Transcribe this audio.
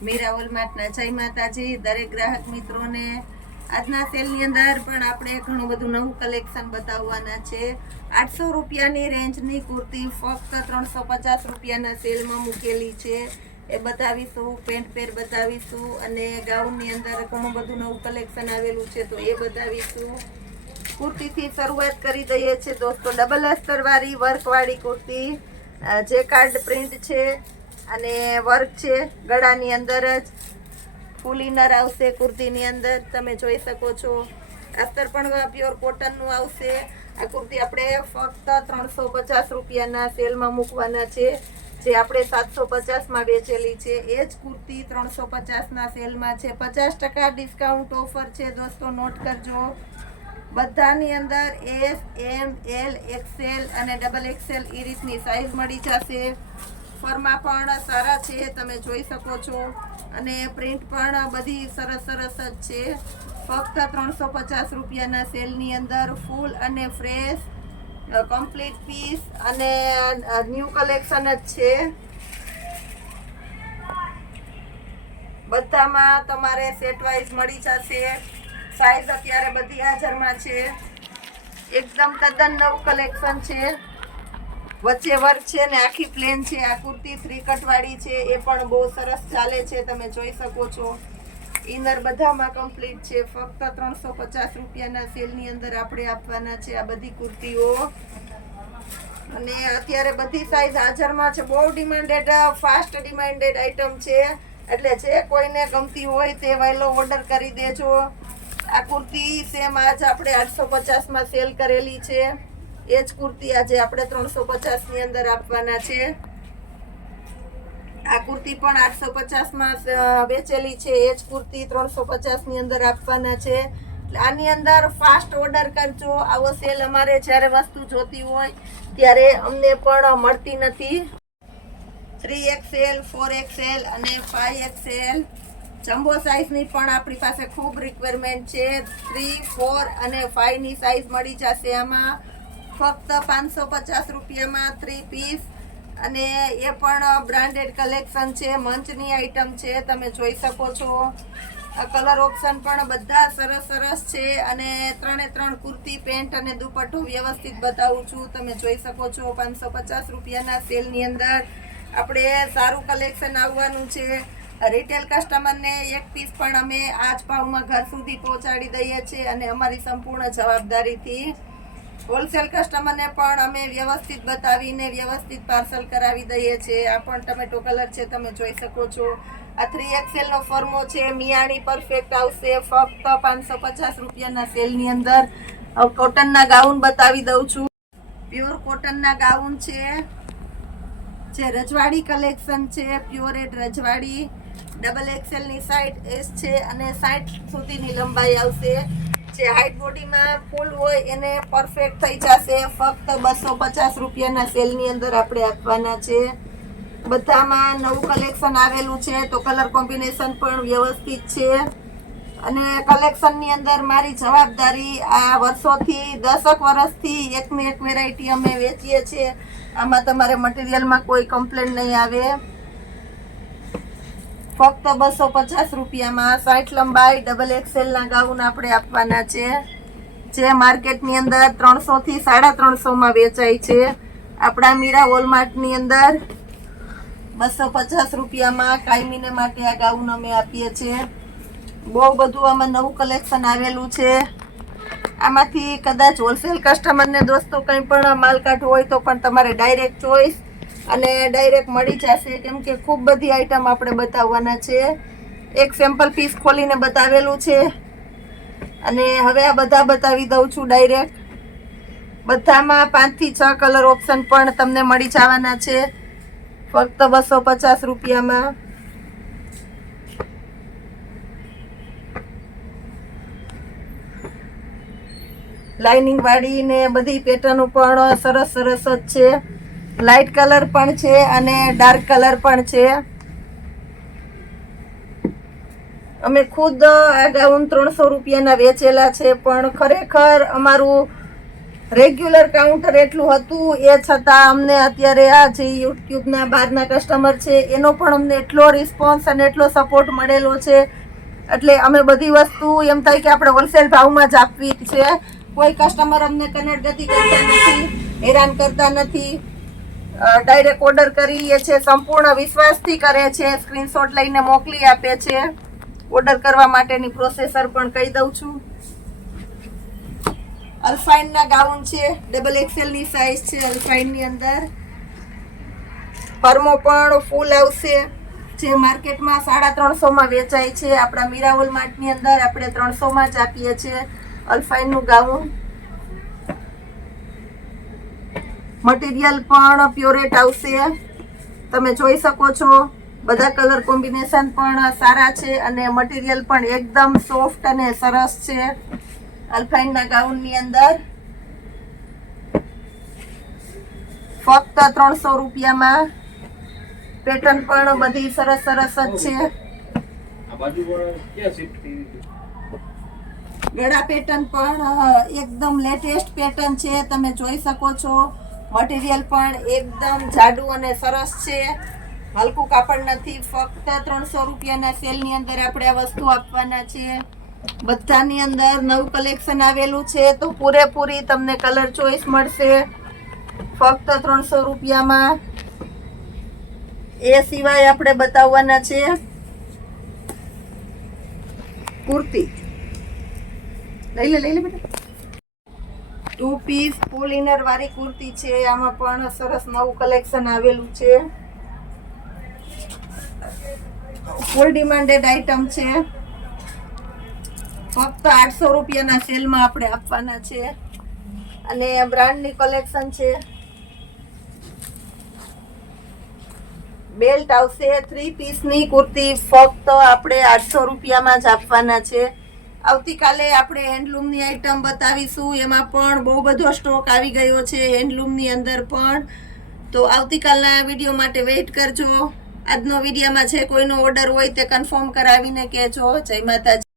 મીરા વોલમાર્ટના જય માતાજી દરેક ગ્રાહક મિત્રોને। આજના સેલની અંદર પણ આપણે ઘણું બધું નવું કલેક્શન બતાવવાના છે। 800 રૂપિયાની રેન્જની કુર્તી ફક્ત 350 રૂપિયાના સેલમાં મૂકેલી છે, એ બતાવીશું। પેન્ટ પેર બતાવીશું અને ગાઉનની અંદર ઘણું બધું નવું કલેક્શન આવેલું છે તો એ બતાવીશું। કુર્તીથી શરૂઆત કરી દઈએ છીએ દોસ્તો। ડબલ અસ્તરવાળી વર્કવાળી કુર્તી, જે કાર્ડ પ્રિન્ટ છે અને વર્ક છે, ગળાની અંદર જ ફૂલ ઇનર આવશે। કુર્તીની અંદર તમે જોઈ શકો છો, અસ્તર પણ પ્યોર કોટનનું આવશે। આ કુર્તી આપણે ફક્ત 350 રૂપિયાના સેલમાં મૂકવાના છે, જે આપણે 750માં વેચેલી છે। એ જ કુર્તી 350ના સેલમાં છે। 50% ડિસ્કાઉન્ટ ઓફર છે દોસ્તો, નોટ કરજો। બધાની અંદર એસ, એમ, એલ, એક્સેલ અને ડબલ એક્સેલ એ રીતની સાઈઝ મળી જશે। ફરમાં પણ સારા છે, તમે જોઈ શકો છો, અને પ્રિન્ટ પણ બધી સરસ સરસ જ છે। ફક્ત 350 રૂપિયાના સેલની અંદર ફૂલ અને ફ્રેશ કમ્પ્લીટ પીસ અને ન્યૂ કલેક્શન જ છે। બધામાં તમારે સેટ વાઇઝ મળી જશે। સાઈઝ અત્યારે બધી હાજરમાં છે, એકદમ તદ્દન નવું કલેક્શન છે। વચ્ચે વર્ક છે ને આખી પ્લેન છે। આ કુર્તી 3 કટવાળી છે, એ પણ બહુ સરસ ચાલે છે, તમે જોઈ શકો છો। ઇનર બધામાં કમ્પ્લીટ છે। ફક્ત 350 રૂપિયાના સેલની અંદર આપણે આપવાના છે આ બધી કુર્તીઓ, અને અત્યારે બધી સાઈઝ હાજરમાં છે। બહુ ડિમાન્ડેડ, ફાસ્ટ ડિમાન્ડેડ આઈટમ છે, એટલે જે કોઈને ગમતી હોય તે વહેલો ઓર્ડર કરી દેજો। આ કુર્તી સેમ આજ આપણે 850માં સેલ કરેલી છે, એ જ કુર્તી આજે આપણે 350ની અંદર આપવાના છે। આ કુર્તી પણ 850માં વેચેલી છે, એ જ કુર્તી 350ની અંદર આપવાના છે। આની અંદર ફાસ્ટ ઓર્ડર કરજો। આવો સેલ અમારે જ્યારે વસ્તુ જોતી હોય ત્યારે અમને પણ મળતી નથી। 3XL, 4XL અને 5XL જમ્બો સાઈઝની પણ આપણી પાસે ખૂબ રિક્વાયરમેન્ટ છે। 3, 4 અને 5ની સાઈઝ મળી જશે આમાં ફક્ત 550 રૂપિયામાં 3 પીસ, અને એ પણ બ્રાન્ડેડ કલેક્શન છે, મંચની આઈટમ છે, તમે જોઈ શકો છો। કલર ઓપ્શન પણ બધા સરસ સરસ છે, અને 3 કુર્તી, પેન્ટ અને દુપટ્ટો વ્યવસ્થિત બતાવું છું, તમે જોઈ શકો છો। 550 રૂપિયાના સેલની અંદર આપણે સારું કલેક્શન આવવાનું છે। રિટેલ કસ્ટમરને એક પીસ પણ અમે આ જ ભાવમાં ઘર સુધી પહોંચાડી દઈએ છીએ, અને અમારી સંપૂર્ણ જવાબદારીથી। હોલસેલ કસ્ટમરને પણ અમે વ્યવસ્થિત બતાવીને વ્યવસ્થિત પાર્સલ કરાવી દઈએ છીએ। આ પણ ટમેટો કલર છે, તમે જોઈ શકો છો। આ 3XL નો ફર્મો છે, મિયાણી પરફેક્ટ આવશે ફક્ત 550 રૂપિયાના સેલની અંદર। કોટનના ગાઉન બતાવી દઉં છું, પ્યોર કોટનના ગાઉન છે, જે રજવાડી કલેક્શન છે, પ્યોર એડ રજવાડી। ડબલ એક્સેલની સાઈઝ એસ છે, અને 60 સુધીની લંબાઈ આવશે। જે હાઈટ બોડીમાં ફૂલ હોય એને પરફેક્ટ થઈ જશે। ફક્ત 250 રૂપિયાના સેલની અંદર આપણે આપવાના છે। બધામાં નવું કલેક્શન આવેલું છે, તો કલર કોમ્બિનેશન પણ વ્યવસ્થિત છે, અને કલેક્શનની અંદર મારી જવાબદારી। આ વર્ષોથી 10 વર્ષથી એકની એક વેરાયટી અમે વેચીએ છીએ, આમાં તમારે મટીરિયલમાં કોઈ કમ્પ્લેન નહીં આવે। ફક્ત 250 રૂપિયામાં 60 લંબાઈ ડબલ એક્સેલના ગાઉન આપણે આપવાના છે, જે માર્કેટની અંદર 300 થી 350માં વેચાય છે। આપણા મીરા વોલમાર્ટની અંદર 250 રૂપિયામાં કાયમીને માટે આ ગાઉન અમે આપીએ છીએ। બહુ બધું આમાં નવું કલેક્શન આવેલું છે। આમાંથી કદાચ હોલસેલ કસ્ટમરને દોસ્તો કંઈ પણ માલ કાઢવો હોય તો પણ તમારે ડાયરેક્ટ ચોઈસ અને ડાયરેક્ટ મળી જશે, કેમ કે ખૂબ બધી આઈટમ આપણે બતાવવાના છે। એક સેમ્પલ પીસ ખોલીને બતાવેલું છે, અને હવે આ બધા બતાવી દઉં છું ડાયરેક્ટ। બધામાં 5 થી 6 કલર ઓપ્શન પણ તમને મળી જવાના છે, ફક્ત 250 રૂપિયામાં। લાઇનિંગ વાળી ને બધી પેટર્ન પણ સરસ સરસ જ છે। લાઇટ કલર પણ છે અને ડાર્ક કલર પણ છે। અમે ખુદ આ ગાઉન 300 રૂપિયાના વેચેલા છે, પણ ખરેખર અમારું રેગ્યુલર કાઉન્ટર એટલું હતું, એ છતાં અમને અત્યારે આ જે યુટ્યુબના બહારના કસ્ટમર છે એનો પણ અમને એટલો રિસ્પોન્સ અને એટલો સપોર્ટ મળેલો છે. એટલે અમે બધી વસ્તુ એમ થાય કે આપણે હોલસેલ ભાવમાં જ આપવી છે. કોઈ કસ્ટમર અમને કનડગતિ કરતા નથી, હેરાન કરતા નથી. ડાયરેક્ટ ઓર્ડર કરી લે છે, સંપૂર્ણ વિશ્વાસથી કરે છે, સ્ક્રીનશોટ લઈને મોકલી આપે છે. ઓર્ડર કરવા માટેની પ્રોસેસર પણ કહી દઉં છું. અલ્ફાઇનના ગાઉન છે, XXL ની સાઇઝ છે અલ્ફાઇનની અંદર. ફર્મો પણ ફૂલ આવશે, જે માર્કેટમાં 350 માં વેચાય છે. આપણા મીરાવલ માર્ટની અંદર આપણે 300 માં જ આપીએ છીએ અલ્ફાઇનનું ગાઉન. મટીરિયલ પણ પ્યોરેટ આવશે, તમે જોઈ શકો છો. બધા કલર કોમ્બિનેશન પણ સારા છે અને મટીરિયલ પણ એકદમ સોફ્ટ અને સરસ છે અલ્ફાઇનના ગાઉનની અંદર. ફક્ત 300 રૂપિયામાં. પેટર્ન પણ બધી સરસ સરસ જ છે. ગળા પેટર્ન પણ એકદમ લેટેસ્ટ પેટર્ન છે, તમે જોઈ શકો છો. મટીરિયલ પણ એકદમ જાડું અને સરસ છે, હલકું કાપડ નથી. ફક્ત 300 રૂપિયાના સેલની અંદર આપણે આ વસ્તુ આપવાના છે. બધાની અંદર નવું કલેક્શન આવેલું છે, તો પૂરેપૂરી તમને કલર ચોઈસ મળશે ફક્ત 300 રૂપિયામાં. એ સિવાય આપણે બતાવવાના છે કુર્તી. લઈ લે બેટા. 2 પીસ ફૂલ ઇનર વાળી કુર્તી છે, આમાં પણ સરસ નવું કલેક્શન આવેલું છે. ફૂલ ડિમાન્ડેડ આઇટમ છે. ફક્ત 800 રૂપિયાના સેલમાં આપણે આપવાના છે અને બ્રાન્ડની કલેક્શન છે. બેલ્ટ આવશે 3 પીસની કુર્તી, ફક્ત આપણે 800 રૂપિયામાં જ આપવાના છે. આવતીકાલે આપણે હેન્ડલૂમની આઇટમ બતાવીશું, એમાં પણ બહુ બધો સ્ટોક આવી ગયો છે હેન્ડલૂમની અંદર પણ. તો આવતીકાલના વિડીયો માટે વેઇટ કરજો. આજનો વિડીયોમાં છે કોઈનો ઓર્ડર હોય તે કન્ફર્મ કરાવીને કહેજો. જય માતાજી.